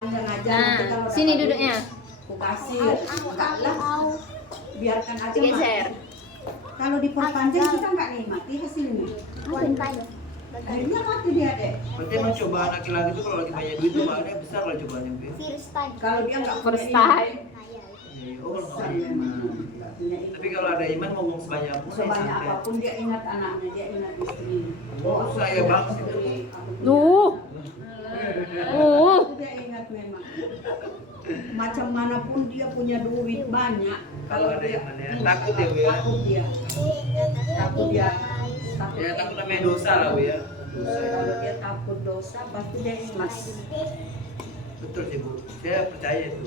Nah, sini duduknya. Aku kasih, enggak lah, biarkan aja. Geser. Kalau diperpanjang kita nggak nikmati hasilnya. Akhirnya mati dia deh. Berarti emang cobaan laki-laki itu kalau lagi banyak duit cobaannya besar kalau cobaannya Bu. Kalau dia nggak First time. Oh, kalau nggak punya iman. Tapi kalau ada iman ngomong sebanyak apapun, sebanyak apapun dia ingat anaknya, dia ingat istrinya. Oh, saya banget itu. Dia ingat memang. Macam manapun dia punya duit banyak. Kalau ada iman ya, takut ya Bu ya. Takut dia. Takut dia. Ya takut namanya dosa lah Bu ya. Kalau dia takut dosa pasti dia ikhlas. Betul sih Bu, saya percaya itu.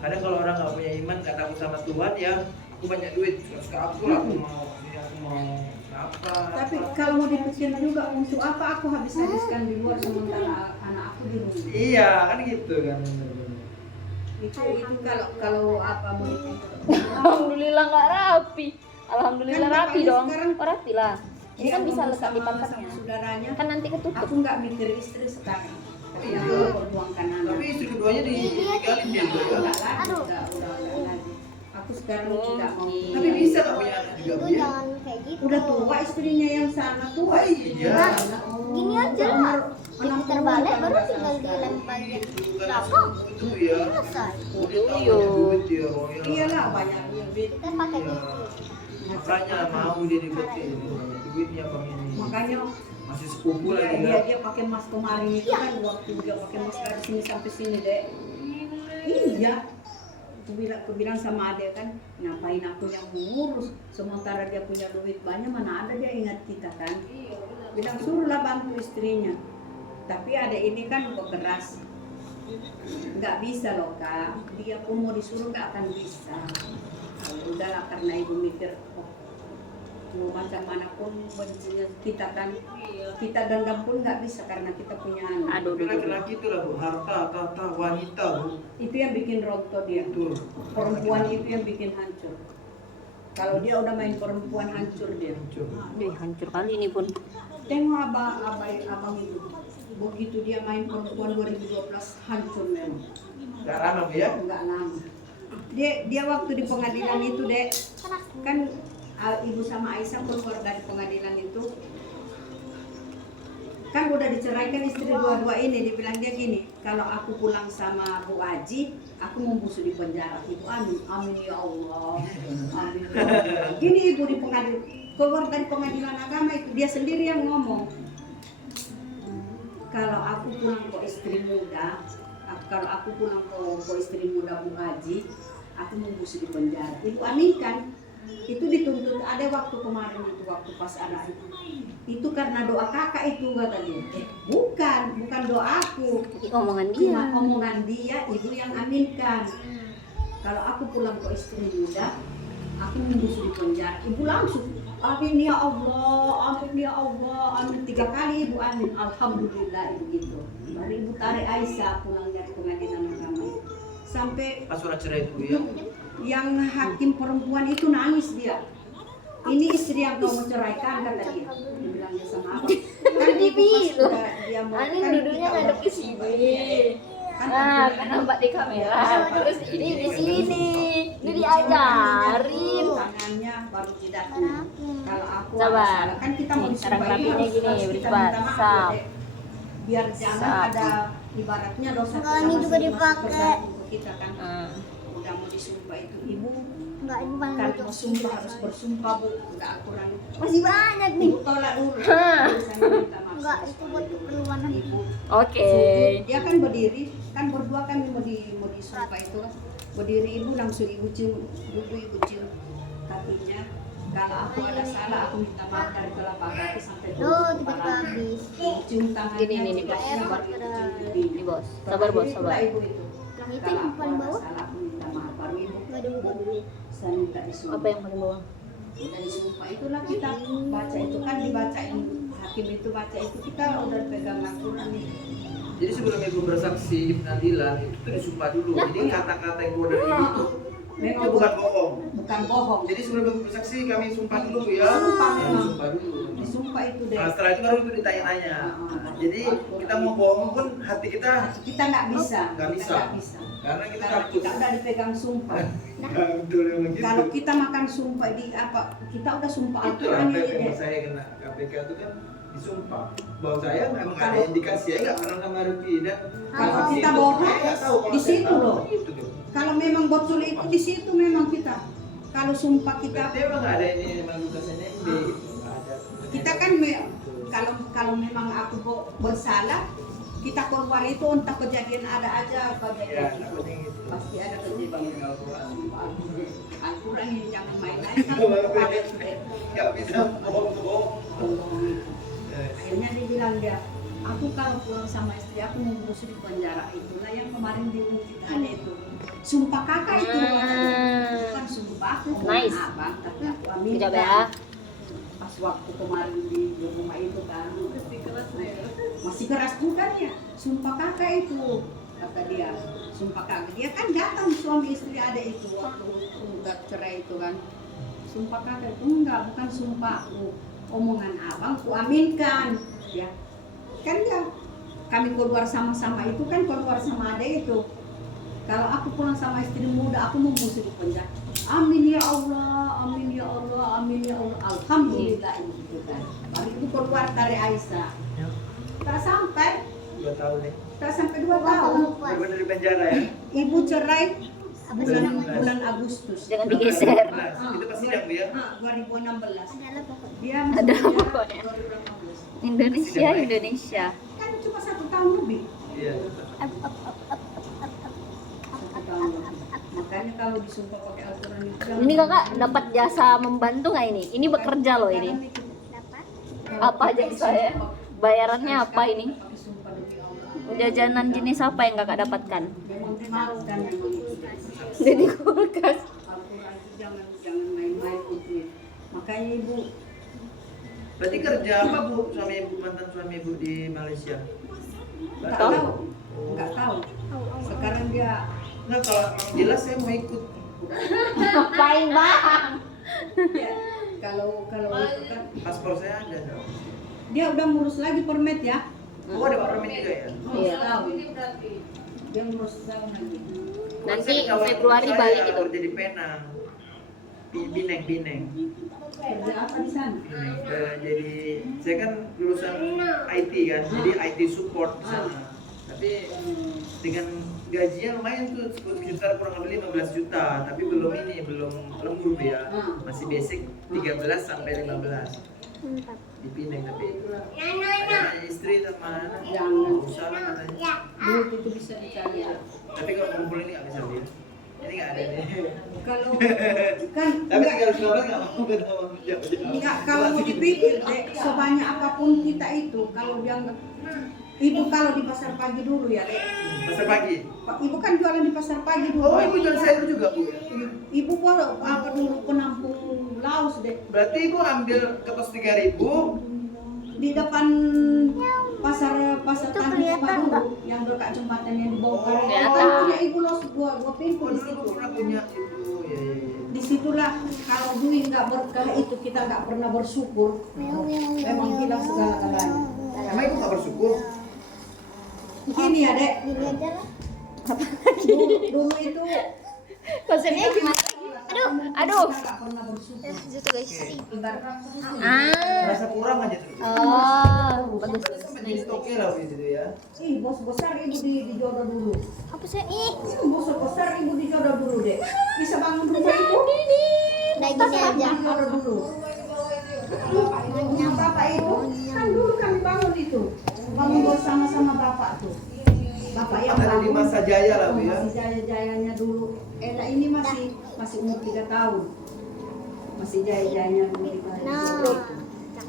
Kadang kalau orang nggak punya iman, nggak takut sama Tuhan ya, aku banyak duit, suka aku lah, aku mau apa. Tapi kalau mau dipikir juga, untuk apa aku habiskan di luar sementara anak aku di rumah. Iya kan gitu kan. Itu kalau apa mau dipikir. Alhamdulillah nggak rapi. Alhamdulillah Kan rapi bapaknya dong. sekarang Oh, rapi lah. Ini dia kan bisa ngomong letak di sama pantatnya. saudaranya. Kan nanti ketutup. Aku nggak mikir istri sekarang. Tapi Iya. aku perjuangkan anak. Tapi istri keduanya ditinggalin dia juga ya. Udah lagi, udah lagi. Aku sekarang tidak mau. Tapi bisa nggak punya anak juga Bu ya? Udah tua istrinya yang sana tua. Oh iya. Gini aja lah. Diputar balik baru tinggal dilempar. Berapa? Itu ya. Selesai. Udah tahu banyak duit dia royal. Iyalah banyak duit. Kita pakai Ya. Makanya mau dia dibetin banyak duitnya bang ini. Makanya Masih sepupu lagi dia ya. dia pakai mas kemarin itu kan waktu dia pakai mas dari sini sampai sini deh. Iya. Aku bilang sama adek kan, ngapain aku yang mengurus sementara dia punya duit banyak, mana ada dia ingat kita kan. Bilang suruhlah bantu istrinya. Tapi adek ini kan keras. Nggak bisa loh kak, dia pun mau disuruh nggak akan bisa. Udahlah karena ibu mikir, oh, mau macam manapun bencinya kita kan, kita dendam pun nggak bisa karena kita punya anak. Aduh, Tapi laki-laki itu lah Bu, harta, tahta, wanita Bu. Itu yang bikin rontok dia. Betul. Perempuan itu yang bikin hancur. Kalau dia udah main perempuan hancur dia. Wih, hancur kali ini pun. Tengok abang itu. Begitu dia main perempuan 2012 hancur memang. Gak lama Bu ya? Enggak lama. Dia waktu di pengadilan itu dek, kan ibu sama Aisyah keluar dari pengadilan itu. Kan udah diceraikan istri dua-dua ini, dibilang dia gini, kalau aku pulang sama Bu Aji, aku mau busuk di penjara. Ibu amin, amin ya Allah, amin ya Allah. Gini ibu di pengadilan, keluar dari pengadilan agama itu dia sendiri yang ngomong. Kalau aku pulang ke istri muda, kalau aku pulang ke istri muda Bu Aji, aku mau busuk di penjara. Ibu aminkan. Itu dituntut ada waktu kemarin itu waktu pas anak itu karena doa kakak itu kata dia. Bukan doaku. Omongan dia. Cuma omongan dia, ibu yang aminkan. Kalau aku pulang ke istri muda, aku membusuk di penjara. Ibu langsung amin ya Allah, amin ya Allah, amin 3 kali ibu amin. Alhamdulillah ibu gitu. Baru ibu tarik Aisyah pulang dari pengadilan agama sampai Pas surat cerai itu Bu ya. yang hakim perempuan itu nangis dia. Ini istri yang kau menceraikan kata dia. Dibilangnya sama abang. Kan Dibilang. dia mau Ani kan duduknya kita ngadep udah ke sini. Kan Nah, kan nampak di kamera. Terus ini di sini. Ini diajarin. tangannya baru tidak. Kalau aku Sabar. ada salah, kan kita mau Nih, cara disumpahin ngerapiinnya harus gini, kita bersabar. minta maaf, Sap. Dek. Biar jangan Sap. ada ibaratnya dosa Enggak, ini juga masing-masing dipakai. tergantung ke kita kan. Hmm. Udah mau disumpah itu ibu Enggak, ibu paling kan lucu. mau sumpah harus bersumpah bu, nggak akuran. Masih banyak nih. Ibu tolak dulu. Biasanya minta maaf. Enggak, itu buat keperluan nanti. Ibu Oke. sujud. Dia kan berdiri, kan berdua kan mau disumpah itu kan. Berdiri ibu langsung ibu cium, duduk ibu cium kakinya. Kalau aku ada salah, aku minta maaf dari telapak kaki sampai Tuh, tiba-tiba habis. Ibu cium tangannya. Gini, nih, juga, Bos. baru ibu cium Ini pipi. bos. Sabar bos, Terakhir sabar. itulah ibu itu. Yang itu Kalau yang aku paling ada bawah. salah, aku minta maaf. Baru ibu Enggak dibuka dulu. saya minta disumpah. Apa yang paling bawah? Dari sumpah itulah kita baca itu kan dibacain hakim itu baca itu kita udah pegang Al-Quran nih. Jadi sebelum ibu bersaksi di pengadilan itu tuh disumpah dulu. Jadi kata-kata yang keluar dari ibu itu Memang itu bukan bohong. bukan bohong. Jadi sebelum ibu bersaksi kami sumpah dulu Bu ya. Sumpah memang. Sumpah dulu. Disumpah itu deh. Nah, setelah itu baru ibu ditanya-tanya. Nah, Jadi kita mau bohong pun hati kita Kita nggak bisa. Nggak bisa. Kita nggak bisa. karena kita Karena takut. kita udah dipegang sumpah. Betul memang gitu. Kalau kita makan sumpah di apa? Kita udah sumpah itu Al-Quran sampai ini. memang saya kena KPK itu kan disumpah bahwa saya memang ada Kalau- indikasi saya nggak pernah sama Ruki dan Kalau di kita situ bohong, saya nggak tahu kalau di saya situ tahu. loh. Itu tuh. Kalau memang betul itu di situ memang kita. Kalau sumpah kita, Berarti memang nggak ada ini memang Lukas NMB gitu nggak ada. kita kan kalau memang aku bersalah, kita keluar itu entah kejadian ada aja Ya, kejadian itu. takutnya gitu. Pasti ada kejadian. Bang Al-Quran. Al-Quran ini jangan main-main kan kepada kita. Nggak bisa bohong-bohong. Akhirnya dia bilang dia, aku kalau pulang sama istri aku mau ngurus di penjara itulah yang kemarin diungkit ada itu. Sumpah kakak itu, bukan sumpah aku Nice. abang, tapi aku Good aminkan. job ya. Pas waktu kemarin di rumah itu kan, masih keras bukannya, sumpah kakak itu, kata dia, sumpah kakak. Dia kan datang suami istri ada itu waktu udah cerai itu kan, sumpah kakak itu enggak, bukan sumpah aku, omongan abang ku aminkan, ya kan ya. Kami keluar sama-sama itu kan keluar sama ada itu. Kalau aku pulang sama istri muda, aku mau musuh di penjara. Amin ya Allah, amin ya Allah, amin ya Allah. Alhamdulillah ini gitu kan. Baru itu keluar dari Aisyah. Ya. Tak sampai, 2 tahun nih. tak sampai 2 tahun. Benar-benar di penjara ya. Ibu cerai bulan Agustus. Jangan digeser. Itu pasti yang Bu ya. 2016. Adalah pokoknya. Dia Ada masuk pokoknya. 2016. Indonesia. Kan cuma 1 tahun lebih. Iya. 1 tahun lebih. Makanya kalau disumpah pakai Al-Quran itu Ini kakak dapat jasa membantu nggak ini? Ini bekerja loh ini. Dapat. Apa aja saya? Bayarannya apa ini? Jajanan jenis apa yang kakak dapatkan? Memang dimalukan memang itu. Jadi kulkas. Al-Quran itu jangan main-main untuk. Makanya ibu Berarti kerja apa Bu suami Ibu, mantan suami Ibu di Malaysia? Nggak nggak tahu. tahu, nggak tahu. Sekarang dia Nah kalau memang jelas saya mau ikut. Ngapain bang? ya, kalau itu kan Paspor saya ada dong. dia udah ngurus lagi permit ya. Oh ada permit juga ya? Iya. Tahu. Dia ngurus tahun lagi. Nanti Saya kalau Februari saya balik itu. kerja di Penang. Bineng. Kerja apa di sana? Jadi saya kan lulusan IT kan, jadi IT support di sana. Tapi dengan gajinya lumayan tuh sekitar kurang lebih 15 juta, tapi belum lembur ya. Masih basic 13 sampai 15 Mantap. di Pineng, tapi itulah ada istri sama anak Jangan. usah lah katanya. Duit itu bisa dicari. Tapi kalau kumpul ini nggak bisa dia. Ini nggak ada nih. Kalau kan Tapi enggak, 315 nggak mau ketemu enggak kalau mau dipikir deh, sebanyak apapun kita itu kalau dia enggak ibu kalau di pasar pagi dulu ya dek. Pasar pagi. Ibu kan jualan di pasar pagi dulu. Oh ibu jual sayur juga Bu ya? Ibu kalau apa dulu penampung laos deh Berarti ibu ambil kertas 3.000 di depan pasar Itu Tanjung kelihatan dulu nggak? yang dekat jembatan yang dibongkar. Oh, kelihatan. Kan punya ibu laos dua pintu Oh di dulu situ. aku pernah punya itu. Ya. Disitulah kalau duit nggak berkah itu kita nggak pernah bersyukur. Memang hilang segala-galanya. Emang ibu nggak bersyukur? Gini ya dek, Gini aja lah. dulu itu Konsepnya gimana? Aduh. kita nggak pernah bersyukur. Itu guys. Ibarat Merasa kurang aja tuh. Bagus. Berarti sampai jadi toke lah di situ ya. bos besar ibu di jodoh dulu. Apa sih? Ih, Bos besar ibu di jodoh dulu dek. Bisa bangun rumah itu. udah gini aja. Di jodoh dulu. Rumah bapak itu kan dulu kami bangun itu. Bangun bersama-sama bapak tuh. Bapak yang Ada di bangun. masa jaya lah Bu ya. Masih jaya-jayanya dulu. Ella ini masih umur 3 tahun. Masih jaya-jayanya dulu di bawah. Nah,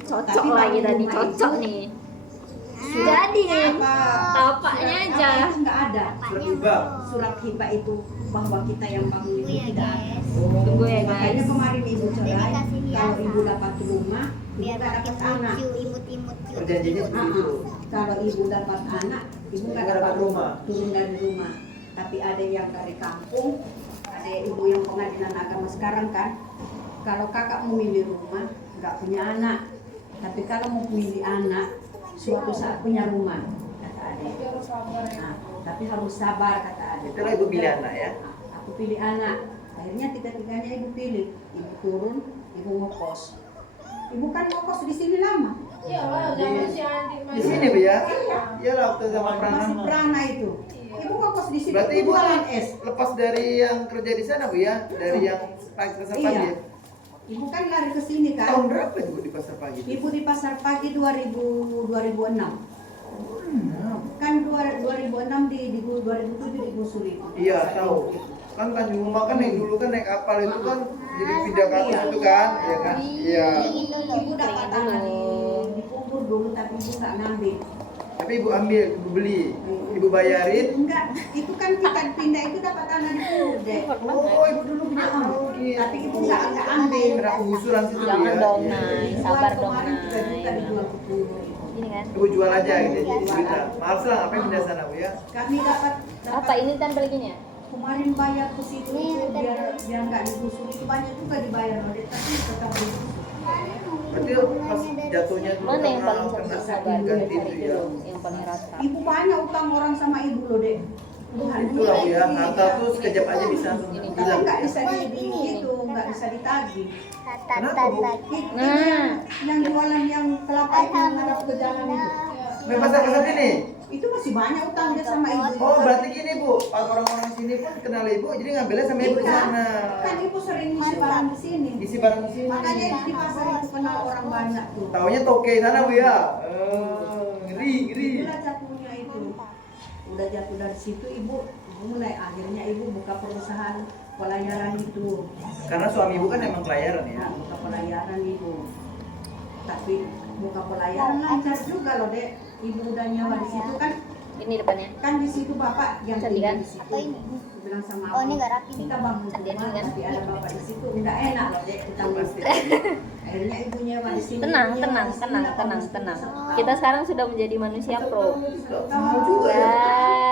Cocok lagi tadi, cocok nih. Jadi tapaknya aja. Nggak ada. Surat hibah. Surat hibah itu bahwa kita yang bangun itu Iya, tidak ada. guys. Tunggu ya Makanya guys. kemarin ibu cerai, Dikasih kalau hiasan. ibu dapat rumah, ibu biar nggak makin dapat anak. lucu, imut-imut gitu. Perjanjiannya seperti itu. Kalau ibu dapat anak, ibu nggak Nggak dapat dapat rumah. turun dari rumah. Tapi ada yang dari kampung, ada ibu yang pengadilan agama sekarang kan. Kalau kakak mau milih rumah, nggak punya anak. Tapi kalau mau milih anak, suatu saat punya rumah, kata adik. Nah, tapi harus sabar, kata adik. Itulah ibu pilih anak ya. Aku pilih anak. Akhirnya tiga-tiganya ibu pilih. Ibu turun, ibu ngekos. Ibu kan ngekos di sini lama. Di sini Bu ya? Iya lah waktu zaman Masih Prana. Prana itu. Ibu ngekos di sini. Berarti ibu jualan kan es. lepas dari yang kerja di sana Bu ya? Dari yang pasar pagi. Iya. Ya? Ibu kan lari ke sini Tahun kan. berapa ibu di pasar pagi? Ibu di pasar pagi 2006. Kan 2006 di 2007 digusuri. Iya tahu. Kan Tanjung Rumah kan yang dulu kan naik kapal itu kan jadi pindah ke atas itu kan, ya kan? Iya. Ibu dapat tanah di kubur dulu tapi ibu nggak ngambil. Tapi ibu ambil, ibu beli, ibu bayarin. Enggak, itu kan kita pindah itu dapat tanah di kubur deh. Oh ibu dulu punya tahu gitu. Tapi ibu nggak ambil. Kena penggusuran situ Jangan ya. dong, Iya. Nay. Dijual Sabar dong, kemarin 3 juta Nay. dijual ke kubur. Ini kan. Ibu jual aja gitu, jadi cerita. Maaf lah, apa yang pindah sana Bu ya? Kami dapat Apa ini tempel gini ya? kemarin bayar ke situ itu biar nggak digusur itu banyak juga dibayar loh, tapi tetap digusur. Berarti pas jatuhnya tuh Mana yang paling kena sabar ganti cari itu ya. dulu, yang paling rata. Ibu banyak utang orang sama ibu loh dek. Tuhan Itulah Bu ya, harta tuh sekejap aja bisa langsung tapi hilang. nggak bisa itu nggak bisa ditagih. Kenapa Bu? Itu Nah. yang jualan yang kelapa itu yang ngarap ke jalan itu. Main pasar-pasar ini? Itu masih banyak utang dia sama ibu. Oh berarti gini Bu, pas orang-orang sini pun kenal ibu, jadi ngambilnya sama ibu di sana. Kan ibu sering ngisi barang di sini. Isi barang di sini. Makanya di pasar itu kenal orang banyak tuh. Taunya toke sana Bu ya. Ngeri, ngeri. Itulah jatuhnya itu. Udah jatuh dari situ ibu mulai akhirnya ibu buka perusahaan pelayaran itu. Karena suami ibu kan emang pelayaran ya. Nah, buka pelayaran ibu. Tapi buka pelayaran lancar juga loh dek. Ibu udah nyawa di situ kan. Ini depannya. Kan di situ bapak yang Cantik kan? tinggal di situ. Atau ini? Aku bilang sama Oh, ini abang, nggak rapi. kita bangun Cantik rumah, kan? tapi ada bapak di situ udah enak loh dek kita pasti. Akhirnya ibu nyewa di sini. Tenang, ibu nyewa tenang, di sini, tenang, dapat tenang, satu tenang. tahun. Kita sekarang sudah menjadi manusia pro. Sama juga ya. Ya.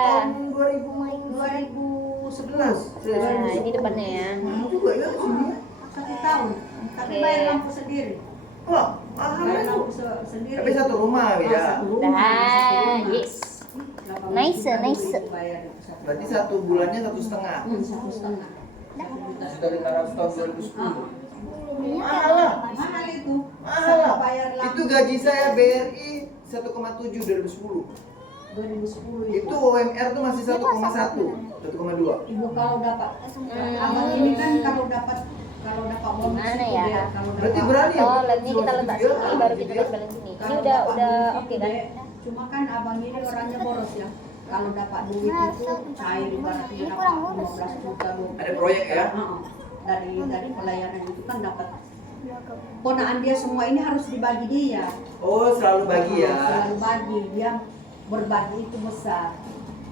Tahun 2011. Nah, ini depannya ya. Mahal juga ya sini. 1 tahun. Tapi Oke. bayar lampu sendiri. Wah, mahal Bayar itu. lampu sendiri. Tapi satu rumah Oh, ya. satu rumah, Dah, satu rumah. yes. 18 Nice, juta nice. ibu bayar itu satu. Berarti satu bulannya 1,5. 1,5. Juta 500 tahun 2010. Ah. Mahal lah. Mahal itu. Mahal Sama lah. bayar lampu. Itu gaji saya BRI 1,7 2010. 2010 Itu UMR tuh masih 1,1, 1,2. Ibu kalau dapat abang ini kan kalau dapat bonus Gimana itu ya? dia, kalau Berarti dapat- berani ya? Oh, ini kita letak sini baru kita tempelin sini. Ini kalau udah dapat duit oke itu kan? deh, cuma kan abang ini orangnya boros ya. Kalau dapat duit itu cair ibaratnya Ini dapat kurang boros. 15 juta 20 Ada proyek ya? Heeh. Dari pelayanan itu kan dapat ponaan dia semua ini harus dibagi dia. Oh, selalu bagi ya. Selalu bagi dia, berbagi itu besar.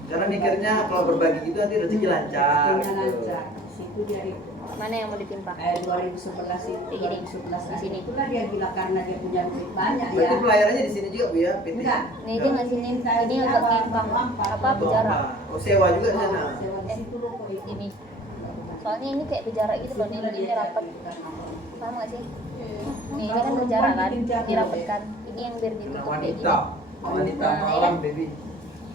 Karena mikirnya kalau berbagi gitu nanti rezeki lancar. Rezekinya lancar. Situ dia itu. Mana yang mau ditimpa? 2011 itu, Di sini, 2011 di sini. itulah dia gila karena dia punya duit banyak ya. Berarti pelayarannya di sini juga Bu ya, PT? Enggak. Nih dia nggak sini, ini untuk nyimpang apa penjara? Oh, sewa juga di sana. Sewa di situ loh kok itu. Ini. Soalnya ini kayak penjara gitu loh, Situlah ini dia rapat. cari. Paham nggak sih? Nih ini kan penjara kan, ini rapat kan. Ini yang biar ditutup kayak gini. Wanita. Wanita Nah, ya malam, kan? baby.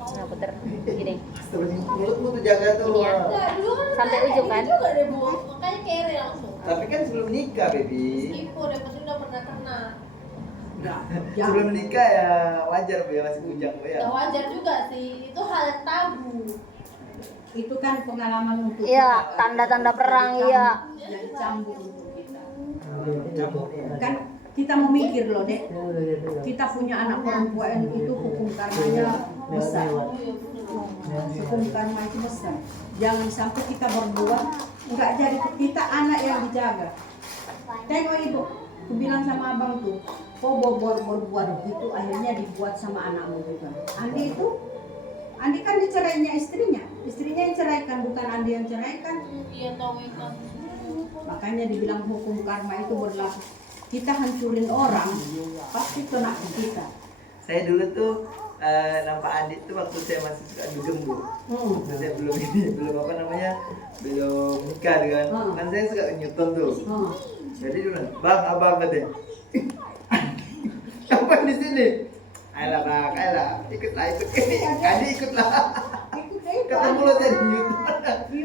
Nah puter, gini. Astagfirullah, mulutmu tuh jaga tuh. Ini ya. Sampai ujung kan? juga deh bu, makanya kere langsung. Tapi kan sebelum nikah, baby. Meskipun yang penting udah pernah kena. Sebelum nikah ya wajar Bu ya, masih bujang Bu ya. Ya wajar juga sih, itu hal yang tabu. Itu kan pengalaman untuk Iya, kita. tanda-tanda perang, iya. Jadi cambuk untuk kita. Kan kita mau mikir loh dek, kita punya anak perempuan itu hukum karmanya besar. Hukum karma itu besar. Jangan sampai kita berbuat nggak jadi kita anak yang dijaga. Tengok ibu, aku bilang sama abang tuh, kok berbuat begitu akhirnya dibuat sama anakmu juga. Andi kan dicerainya istrinya yang ceraikan bukan Andi yang ceraikan. Iya tahu kan. Makanya dibilang hukum karma itu berlaku. Kita hancurin orang, pasti kena ke kita. Saya dulu tuh nampak Adit tuh waktu saya masih suka dugem Bu. Waktu saya belum apa namanya, belum nikah kan. Kan saya suka nyuton tuh. Jadi dulu, bang, abang katanya. Apa di sini? Ayolah bang, ayolah, ikutlah. Adi ikutlah. Ikut aja. Ketemu lo tadi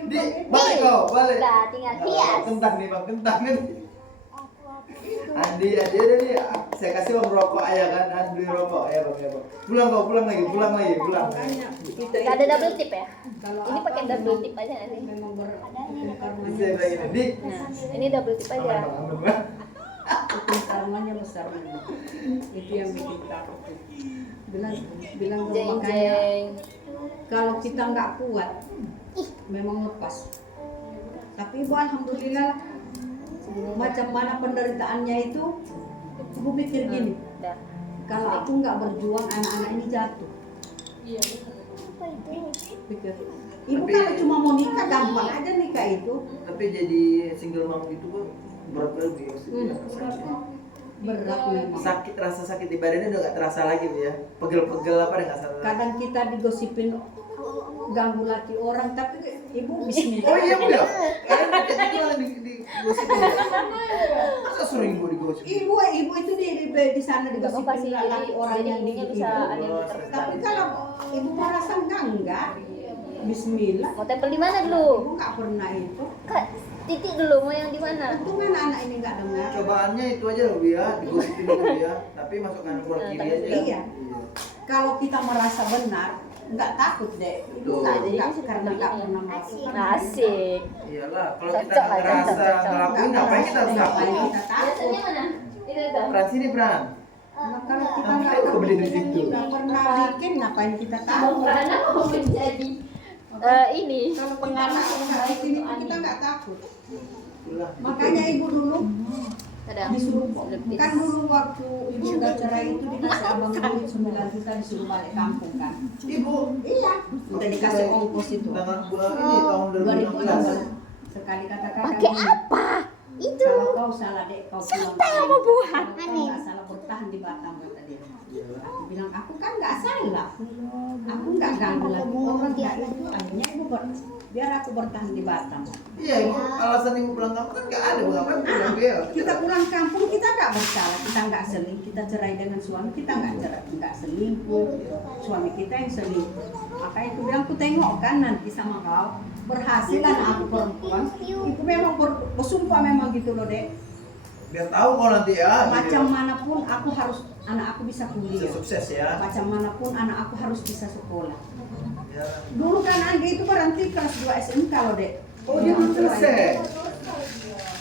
di balik kau, balik. Udah tinggal hias. Kentang nih bang, kentang nih. Andi ada nih, saya kasih uang rokok aja kan, Andi rokok ya bang. Pulang lagi. Makanya kita Gak ada double tip ya? kalau Ini pakai apa, double tip aja nanti. memang karmanya Saya lagi di. Nah, ini double tip aja. karmanya besar memang. Itu yang bikin takut. Bilang Jeng makanya jeng. kalau kita nggak kuat memang lepas. Tapi ibu alhamdulillah macam mana penderitaannya itu, ibu pikir gini, Dah. kalau aku nggak berjuang anak-anak ini jatuh. Iya. Apa itu? Pikir. Ibu Tapi- kalau cuma mau nikah gampang aja nikah itu. Tapi jadi single mom gitu kan berat banget ya. Berat memang. Sakit, rasa sakit di badannya udah gak terasa lagi tuh ya. Pegel-pegel apa deh nggak salah. Kadang kita digosipin ganggu laki orang, tapi ibu bismillah. Oh iya udah. Kalian kayak gitu malah digosipin ya. Masa sering gue digosipin? Ibu itu di sana Gak apa sih, digosipin laki jadi orang yang ibunya di bisa itu. ada yang Tapi kalau ibu merasa enggak, bismillah. Mau tempel di mana dulu? Ibu nggak pernah itu. Kak, titik dulu mau yang di mana? Untung anak-anak ini nggak dengar. Cobaannya itu aja loh ya, digosipin dulu ya. Tapi masukkan keluar kiri aja. Iya. Kalau kita merasa benar, nggak takut deh. Ibu Betul. nggak karena nggak pernah melakukan. Asik. Iyalah, kalau kita Cocok nggak lah, ngerasa cocok. ngelakuin ngapain kita harus Ngapain ngelakuin? kita takut? mana? Itu tuh. Pran sini Pran. Nah, kalau kita Ngapain nggak kau berdiri di situ? nggak pernah bikin, ngapain kita takut? mau menjadi ini Kalau pengalaman baik ini kita nggak takut. Itulah. Makanya ibu dulu kadang disuruh, lebih. kan dulu waktu ibu udah cerai itu dikasih abang duit 9 juta disuruh balik kampung kan. Ibu, Iya, udah dikasih ongkos itu. tanggal bulan ini tahun 2016. 2016. Sekali kata-kata Pakai gini, apa? Itu. kalau kau salah dek, kau pulang. Siapa yang mau buat? Kalau kau nggak salah bertahan di Batam kata dia. Aku bilang aku kan nggak salah, aku nggak ganggu lagi orang nggak itu. Akhirnya ibu biar aku bertahan di Batam. Iya, ibu alasan ibu pulang kampung kan nggak ada, bu ngapain pulang ya? Kita pulang kampung kita nggak bersalah, kita nggak selingkuh, kita cerai dengan suami kita nggak selingkuh, suami kita yang selingkuh. Makanya aku bilang aku tengok kan nanti sama kau berhasil kan aku perempuan, itu memang bersumpah memang gitu loh dek. Biar tahu kau nanti ya. Macam manapun aku harus anak aku bisa Bisa kuliah, sukses ya. macam manapun anak aku harus bisa sekolah. Ya. Dulu kan Andi itu berhenti kelas 2 SMK loh dek. Oh dia belum selesai.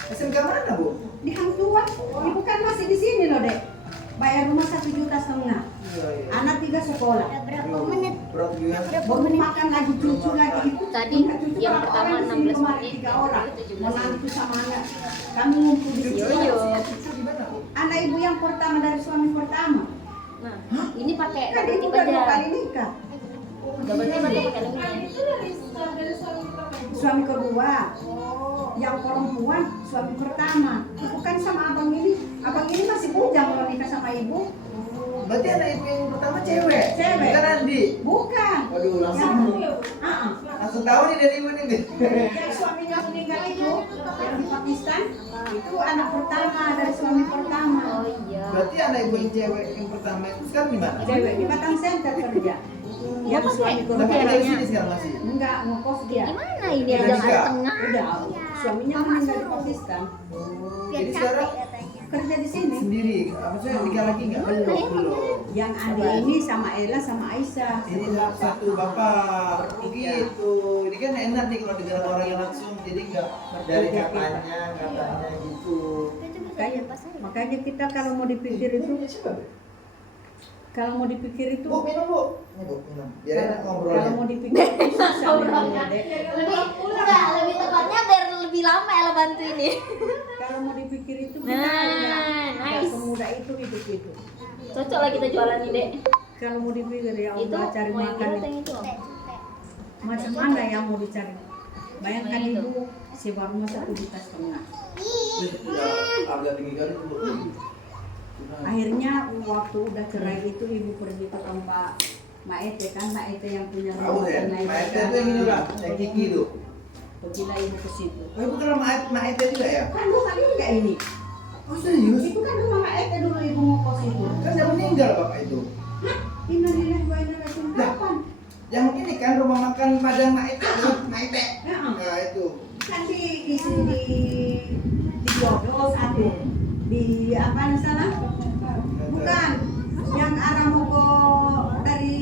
SMK mana bu? Di Hang Tuah, ibu kan masih di sini loh dek. Bayar rumah 1,5 juta. Iya. Anak 3 sekolah. Berapa menit? Berat juga. Baru makan lagi cucu lagi itu. Tadi Cucu yang berapa pertama orang di sini 16 kemarin? menit, 3 orang. itu 17 Menantu sama anak. Kami ngumpul di sini. Yoyo. Cucu di mana bu? Anak ibu yang pertama dari suami pertama. Nah, ini pakai Kan double ibu tip udah 2 aja. kali nikah. Double tip atau pakai lemnya? Itu dari suami pertama. Suami kedua. Yang perempuan suami pertama. Bukan sama abang ini. Abang ini masih bujang kalau nikah sama ibu. Berarti anak ibu yang pertama cewek. Cewek. Bukan Andi. Bukan. Waduh langsung. Langsung tahu nih dari ibu nih. Yang suaminya meninggal itu yang di Pakistan itu anak pertama dari suami pertama. Oh iya. Berarti anak ibu yang cewek yang pertama itu sekarang di mana? Cewek di Batam Center kerja. Yang suami Tapi kedua ada di sini sekarang masih. enggak ngekos dia. Gimana ini Udah ada nikah? tengah? Udah suaminya meninggal di Pakistan. Jadi sekarang Kerja di sini. sendiri. Maksudnya nikah lagi nggak? Belum. Yang ada ini sama Ella sama Aisyah. Ini satu bapak. Begitu. Ini kan enak nih kalau dengar orangnya langsung. Jadi nggak dari katanya gitu. Makanya kita kalau mau dipikir itu kalau mau dipikir itu Bu minum bu. Ini bu minum. Biar enak kalau ngobrolnya. mau dipikir itu susah memangnya, Dek. Lebih tepatnya biar lebih lama Ella bantu ini. Kalau mau dipikir itu kita Nah, nggak nice. semudah itu hidup itu. Cocok lah kita jualan ini, Dek. Kalau mau dipikir ya Itu Allah cari mau yang makan ini atau yang itu? macam mana yang mau dicari. Bayangkan Yang itu. ibu sewa rumah 1,5 juta. Agak tinggi kali bu. Akhirnya waktu udah cerai itu ibu pergi ke tempat Maete kan, Maete yang punya Tahu ya. dan lain-lain. Maete itu yang ini lah. Yang Kiki tuh. Pergilah ibu ke situ. Oh ibu kenal Maete juga ya? Kan rumah juga ini. Oh serius? Itu kan rumah Maete dulu ibu ngokos itu. Kan udah meninggal bapak itu. Innalillahi wa inna ilaihi raji'un. Kapan? Yang ini kan rumah makan Padang Maite tuh, Maite. Heeh. Nah itu. Kan di sini di Jodo satu. Di apa di sana? Bukan. Yang arah mau ke dari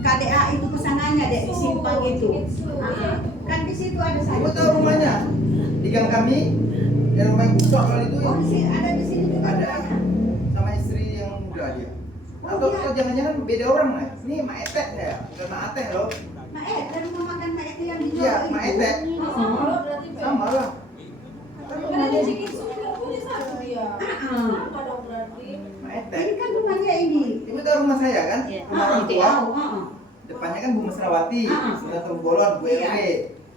KDA itu ke sananya deh di simpang itu. Kan di situ ada saya. Kamu tahu rumahnya? Di gang kami, yang rumah yang busuk kali itu. Oh, di sini ada di sini juga Ada rumahnya. sama istri yang muda dia. Atau jangan-jangan beda orang lah. Ini Maete ya, bukan Maate loh. Dan rumah makan Mak Ete yang di Jodo Iya, itu. Maete. Kalau berarti Sama lah. Kan ada Cikitsu juga punya satu dia. Sama dong berarti. Maete. Ini kan rumahnya ini. Ibu tahu rumah saya kan? Iya. Rumah orang tua. Tahu, Depannya kan Bu Mesrawati, sudah Bolon, Bu Iya. RW.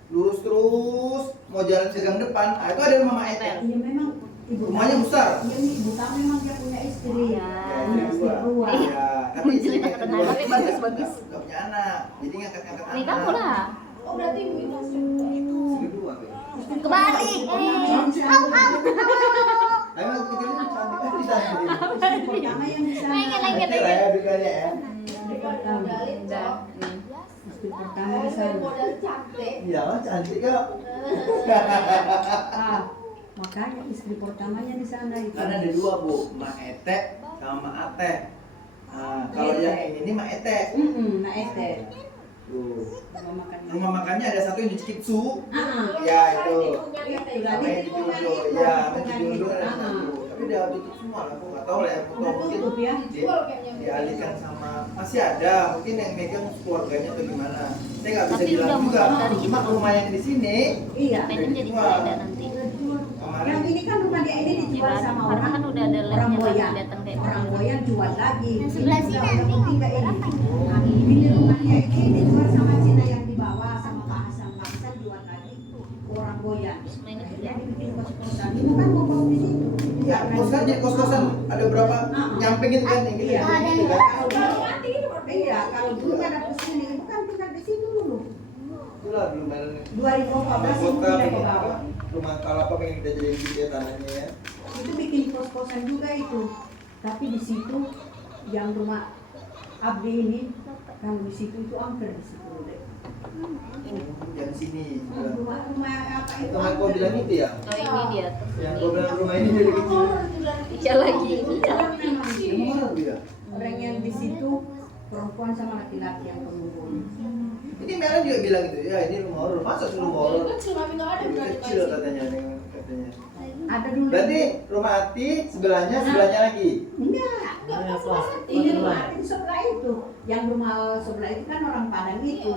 Lurus terus mau jalan ke gang depan, itu ada rumah Maete. Iya memang ibu. Rumahnya besar. Iya nih, ibu tahu memang dia punya istri. Iya. Punya istri dua. Ya, tapi istrinya Tapi kedua. bagus-bagus. Nggak punya anak, jadi ngangkat-ngangkat anak. Ini kamu lah. Oh berarti ibu itu juga. Istri kedua. Be. Kebalik. Ayo waktu kecilnya cantik kan bisa. Istri pertama yang di sana. Nanti lah ya dukanya ya. Istri pertama. Modalin Udah. cok. Istri pertama di Kalau sana. modal cantik. Iya, cantik kok. Ah, makanya istri pertamanya di sana itu. Karena ada dua Bu, Mak Ete sama Mak Ate. Nah, kalau yang ini Mak Ete. Mak Ete. Tuh. Rumah makan. Rumah makannya ada satu yang di Cikitsu. Ah, Ya itu. itu Sama yang di Jodo. Ya, sama di Jodo ada satu. Tapi udah tutup semua lah, aku nggak tahu lah ya. Udah tutup ya. Dijual kayaknya. Dialihkan sama masih ada, mungkin yang megang keluarganya atau gimana. Saya nggak bisa Tapi bilang udah juga. mundur dari Cuma itu. rumah yang di sini Iya. Pengen jadi beda nanti. kemarin Yang ini kan rumah dia ini dijual sama Karena orang. kan udah ada Orang lemnya kan Boyan. kelihatan kayak Orang Boyan jual lagi. Yang sebelah sini Udah nanti tiga ini. Nah, ini rumahnya ini dijual sama Cina yang di bawah sama Pak Hasan. Pak Hasan jual lagi ke orang Boyan. Main itu Jadi bikin kos-kosan. Ibu kan mau kos di situ. Iya, kosan jadi kos-kosan ada berapa nyamping gitu kan yang gitu. Iya. Gitu kan. Kalau dulu, iya, kalau dulu ada kesini, ibu kan tinggal di situ dulu. Itulah belum ada 2014 ibu kota pindah ke pengen bawah. apa? Rumah kalapa pengen kita jadiin gede tanahnya ya. Itu bikin kos-kosan juga itu. Tapi di situ yang rumah Abdi ini, kalau di situ itu angker di situ deh. Yang sini. Rumah apa itu? Teman kau bilang itu ya? Oh ini di atas. Yang kau bilang rumah ini dari kecil. Iya lagi ini. Emang mana dia? Orang yang di situ perempuan sama laki-laki yang pembunuh. Ini Mela juga bilang gitu, ya ini rumah horor. Masa sih rumah horor? Kecil mami nggak ada berarti Kecil katanya, katanya. Ada dulu. Berarti rumah Ati sebelahnya lagi. Enggak. Ini rumah Ati di sebelah itu. Yang rumah sebelah itu kan orang Padang itu.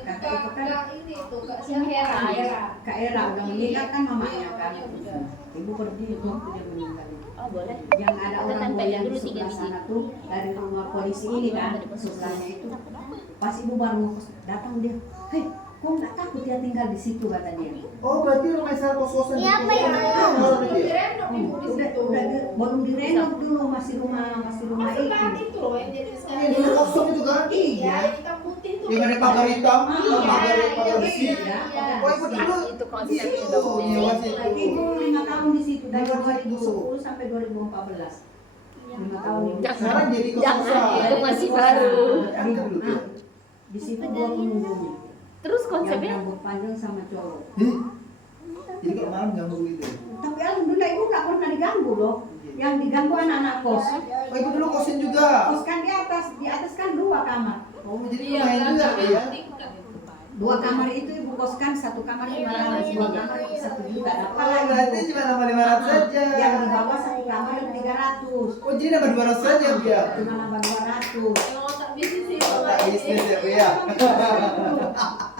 Kakak itu kan ini tuh Kak Hera. Kak Era udah meninggal kan mamanya kan. Ibu pergi waktu dia meninggal. Oh boleh. Yang ada Kita orang tempelin Boyan di dulu sebelah 3 biji. sana tuh dari rumah polisi ini kan sebelahnya itu. Pas ibu baru mau datang dia, hei, kok nggak takut ya tinggal di situ kata dia. Oh berarti rumah saya kos-kosan. Iya, apa itu. ya? Ah, horor itu ya? Direnov ibu di situ. Belum direnov dulu masih rumah Masih itu. tadi tuh loh yang jadi Ini sekarang. dulu kosong itu kan? Iya, yang hitam putih tuh. Yang ada pagar hitam, Iya, pagar besi. iya. Oh itu dulu Itu di konsep situ. itu. Nyewa situ. Ibu 5 tahun di situ dari 2010 sampai 2014. 5 tahun ibu. Sekarang jadi Jangan, kos-kosan. itu masih baru. Yang dulu tuh. Di situ dua pengunjungnya. Terus Yang konsepnya rambut panjang sama cowok. Hih? Jadi kalau malam ganggu gitu ya? Tapi alhamdulillah ibu nggak pernah diganggu loh. Yang diganggu anak-anak kos. Oh ibu dulu kosin juga? Kos kan di atas kan 2 kamar. Oh jadi lumayan juga ya? 2 kamar itu ibu koskan, 1 kamar 500, 2 kamar 1 juta. Dapat Oh lagi. berarti cuma nambah 500 saja. Yang di bawah 1 kamar yang 300. Oh jadi nambah 200 saja ya? Cuma nambah 200. Yang otak bisnis sih. Otak bisnis ya Bu ya?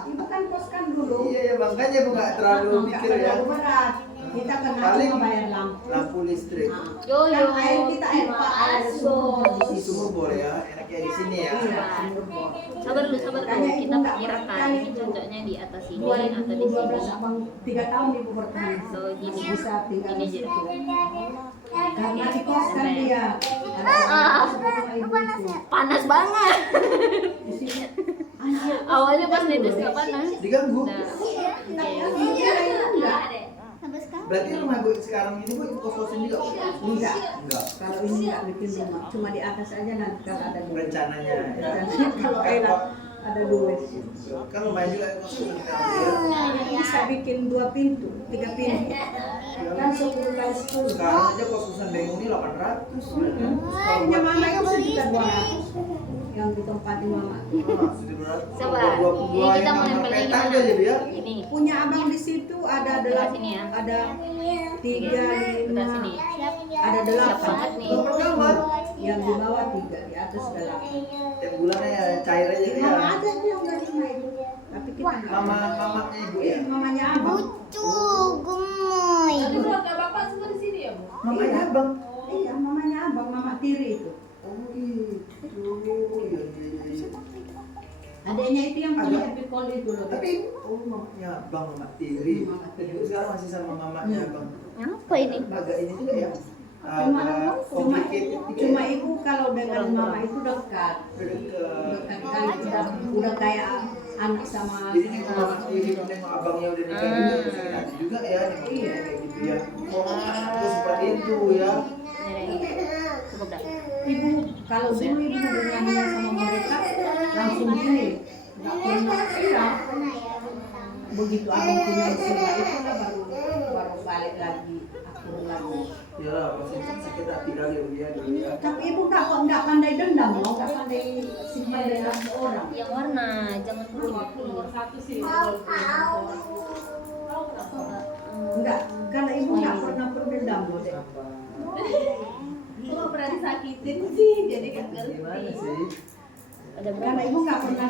Ibu kan koskan dulu. Iya ya makanya Bu nggak terlalu Nggak pikir ya. terlalu berat. Kita kena Paling cuma bayar lampu. lampu listrik. yo Kan air kita air sumur. Di sumur boleh ya, enaknya di sini ya. Iya, sumur bor. sabar dulu sabar dulu Makanya ibu kita nggak perkirakan bertahan ini itu. cocoknya di atas ini atau di 2012 sini. abang 3 tahun ibu bertahan. So gini Bisa tinggal ini di aja. situ. Karena di kos kan dia. Panas banget. Di sini. Anjir. Awalnya pas netes nggak panas. Diganggu. Nah, Tapi alhamdulillah itu enggak. Sampai sekarang. Berarti rumah ibu sekarang ini bu kos-kosan juga? Enggak. Enggak. Kalau ini enggak bikin rumah, cuma di atas aja nanti kalau ada duit. Rencananya. Ya. Kalau enak ada duit. Kan lumayan juga kos-kosan kita ya. Bisa bikin 2 pintu, 3 pintu. Kan 10 kali 10. Sekarang aja kos-kosan Dengu ini 800. Kalau Punya buat mama itu sekitar 200 yang ditempatin mama. Coba, ini kita mau nempel ini aja mana? jadi ya. Ini. Punya abang di situ ada Sini ya. ada 3, Kita 5, sini. ada Siap 8. banget nih. Kamar. Yang di bawah 3, di atas 8. Tiap bulannya ya cair aja ya. Mama aja dia yang nggak terima itu. Tapi kita nggak. Mamanya ibu ya. Mamanya abang. Lucu, gemoy. Tapi keluarga bapak semua di sini ya, Bu? Mamanya abang. Iya, mamanya abang, mama tiri itu. Oh gitu. Iya. Adanya itu yang punya Ada. happy call itu loh. Tapi mamanya abang mama tiri. Mama tiri. Ibu sekarang masih sama mamanya abang. Apa ini? Agak ini juga ya. Cuma Agak complicated juga cuma ya. ibu kalau dengan mama itu dekat. Dekat. Dekat kali udah kayak anak sama. Jadi nih kalau nengok abangnya udah nikah gitu sakit hati juga ya nengok dia kayak gitu ya. Oh seperti itu ya. Cukup dah. Ibu kalau dulu ibu hubungannya sama mereka langsung gini, nggak pernah iya. Begitu abang punya musibah itu lah baru balik lagi akur lagi. Ya lah pasti sakit hati kali dia dulu ya. Tapi ibu nggak pandai dendam loh, nggak pandai simpan dendam ke orang. Yang warna, jangan putih. Nomor 1 sih. Tahu kenapa? Enggak, kalau ibu nggak pernah berdendam loh deh. Kok pernah disakitin sih, jadi gak ngerti. Gimana sih? Ada Karena ibu nggak pernah